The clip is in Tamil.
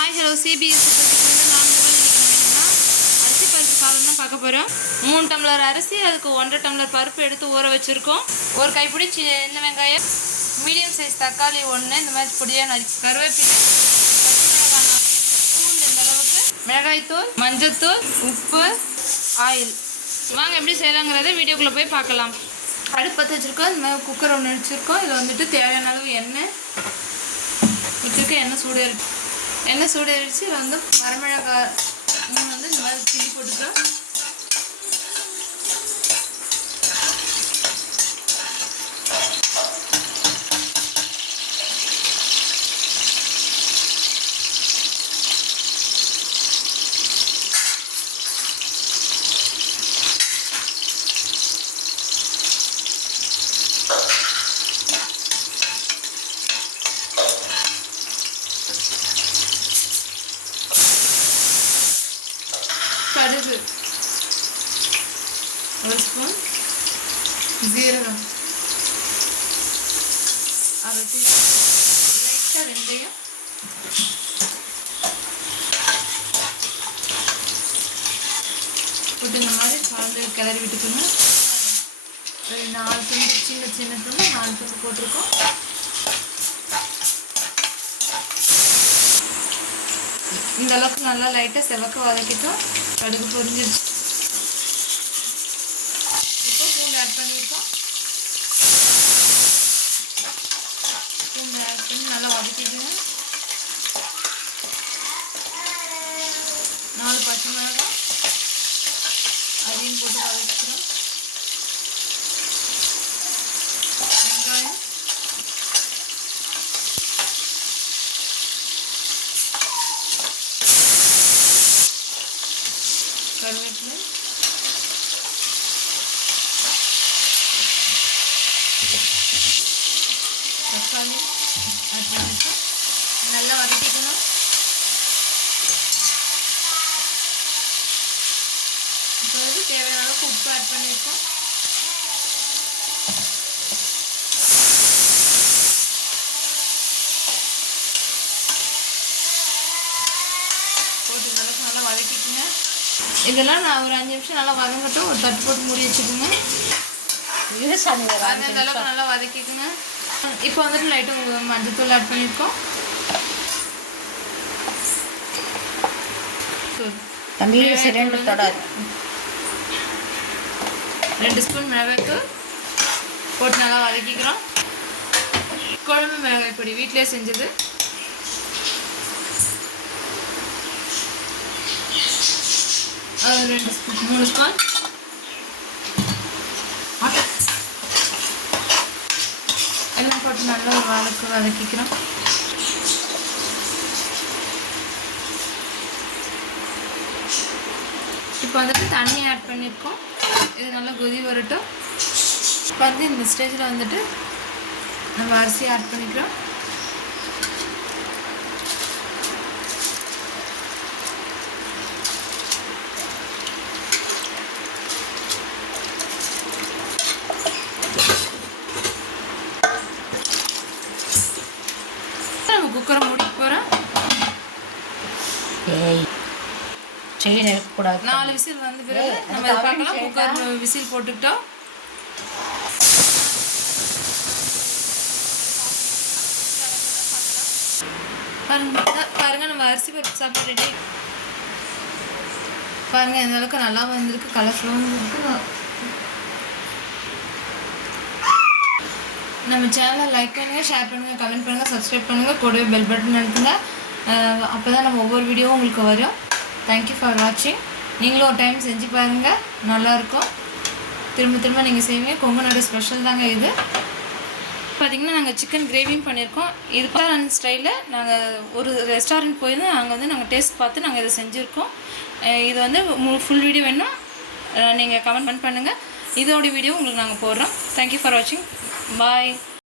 ஹாய் ஹலோ சிபிஎஸ் நான் உங்கள் இன்றைக்கி நம்ம அரிசி பருப்பு சாதம் தான் பார்க்க போகிறோம் மூணு டம்ளர் அரிசி அதுக்கு ஒன்றரை டம்ளர் பருப்பு எடுத்து ஊற வச்சுருக்கோம். ஒரு கைப்பிடி சின்ன வெங்காயம் மீடியம் சைஸ் தக்காளி ஒன்று இந்த மாதிரி பொடியாக நறுக்கி கருவேப்பிலை பச்சை மிளகாய் பூண்டு இந்த அளவுக்கு மிளகாய்த்தூள் மஞ்சத்தூள் உப்பு ஆயில். வாங்க எப்படி செய்யலாங்கிறத வீடியோக்குள்ளே போய் பார்க்கலாம். அடுப்பு பற்ற வச்சுருக்கோம் இந்த மாதிரி குக்கர் ஒன்று வச்சுருக்கோம் இதில் வந்துட்டு தேவையான அளவு எண்ணெய். வச்சுருக்க எண்ணெய் சூடு இருக்குது எண்ணெய் சூடு ஏறிச்சு வந்து வரமிளகாய் மூணு வந்து இந்த மாதிரி கிள்ளி போட்டுக்கிறோம் கடுகு ஒரு ஸ்பூன் ஜீரகம். அரை டீ. லைட்டாக வெந்தயம். போட்டு இந்த மாதிரி கலந்து கிளறி விட்டுக்கணும் ஒரு நாலு துண்டு சின்ன சின்ன துண்டு நாலு துண்டு போட்டிருக்கோம். இந்த அளவுக்கு நல்லா லைட்டாக செவக்க வதக்கிட்டோம் கடுகு பொரிஞ்சிருச்சு இப்போ பூண்டு ஆட் பண்ணியிருக்கோம் பூண்டு ஆட் பண்ணி நல்லா வதக்கிக்கணும் நாலு பச்சை மிளகாய் அதையும் போட்டு வதக்கிக்கிறோம் வெங்காயம் கருவேப்பிலை தக்காளி ஆட் நல்லா வதக்கிக்கணும் இப்போ வந்து தேவையான அளவுக்கு உப்பு ஆட் பண்ணியிருக்கோம் போட்டு இந்த அளவுக்கு நல்லா வதக்கிக்கோங்க. இதெல்லாம் நான் ஒரு அஞ்சு நிமிஷம் நல்லா வதங்கட்டும். ஒரு தட்டு போட்டு மூடி வச்சுக்கோங்க. அந்த அளவுக்கு நல்லா வதக்கிக்கோங்க. இப்போ வந்துட்டு லைட்டு மஞ்சத்தூள் ஆட் பண்ணியிருக்கோம் ரெண்டு ஸ்பூன் மிளகாய்த்தூள் போட்டு நல்லா வதக்கிக்கிறோம். குழம்பு மிளகாய் பொடி. வீட்டிலே செஞ்சது. அது ரெண்டு ஸ்பூன் மூணு ஸ்பூன் எல்லாம் போட்டு நல்லா ஒரு வதக்கு வதக்கிக்கிறோம் இப்போ வந்துட்டு தண்ணி ஆட் பண்ணியிருக்கோம் இது நல்லா கொதி வரட்டும். இப்போ வந்து இந்த ஸ்டேஜில் வந்துட்டு நம்ம அரிசி ஆட் பண்ணிக்கிறோம் நம்ம குக்கரை மூடிட்டு போகிறோம் ஏய் செயின் இருக்கக்கூடாது நாலு விசில் வந்த பிறகு நம்ம இதை பார்க்கலாம். குக்கர் விசில் போட்டுக்கிட்டோம். பாருங்க பாருங்க நம்ம அரிசி பருப்பு சாப்பிட்டு ரெடி பாருங்க இந்த அளவுக்கு நல்லா வந்திருக்கு கலர்ஃபுல்லாகவும் இருக்கு நம்ம சேனலை லைக் பண்ணுங்கள் ஷேர் பண்ணுங்கள் கமெண்ட் பண்ணுங்கள் சப்ஸ்கிரைப் பண்ணுங்கள் கூடவே பெல் பட்டன் அழுத்துங்க. அப்போ தான் நம்ம ஒவ்வொரு வீடியோவும் உங்களுக்கு வரும். தேங்க்யூ ஃபார் வாட்சிங் நீங்களும் ஒரு டைம் செஞ்சு பாருங்கள் நல்லாயிருக்கும் திரும்ப திரும்ப நீங்கள் செய்வீங்க. கொங்குநாடு ஸ்பெஷல் தாங்க இது. பார்த்திங்கன்னா நாங்கள் சிக்கன் கிரேவியும் பண்ணியிருக்கோம். இது ஸ்டைலில் நாங்கள் ஒரு ரெஸ்டாரண்ட் போயிருந்து அங்கே வந்து நாங்கள் டேஸ்ட் பார்த்து நாங்கள் இதை செஞ்சுருக்கோம். இது வந்து ஃபுல் வீடியோ வேணும். நீங்கள் கமெண்ட் பண்ணுங்கள் இதோட வீடியோ உங்களுக்கு நாங்கள் போடுறோம். தேங்க்யூ ஃபார் வாட்சிங் பாய்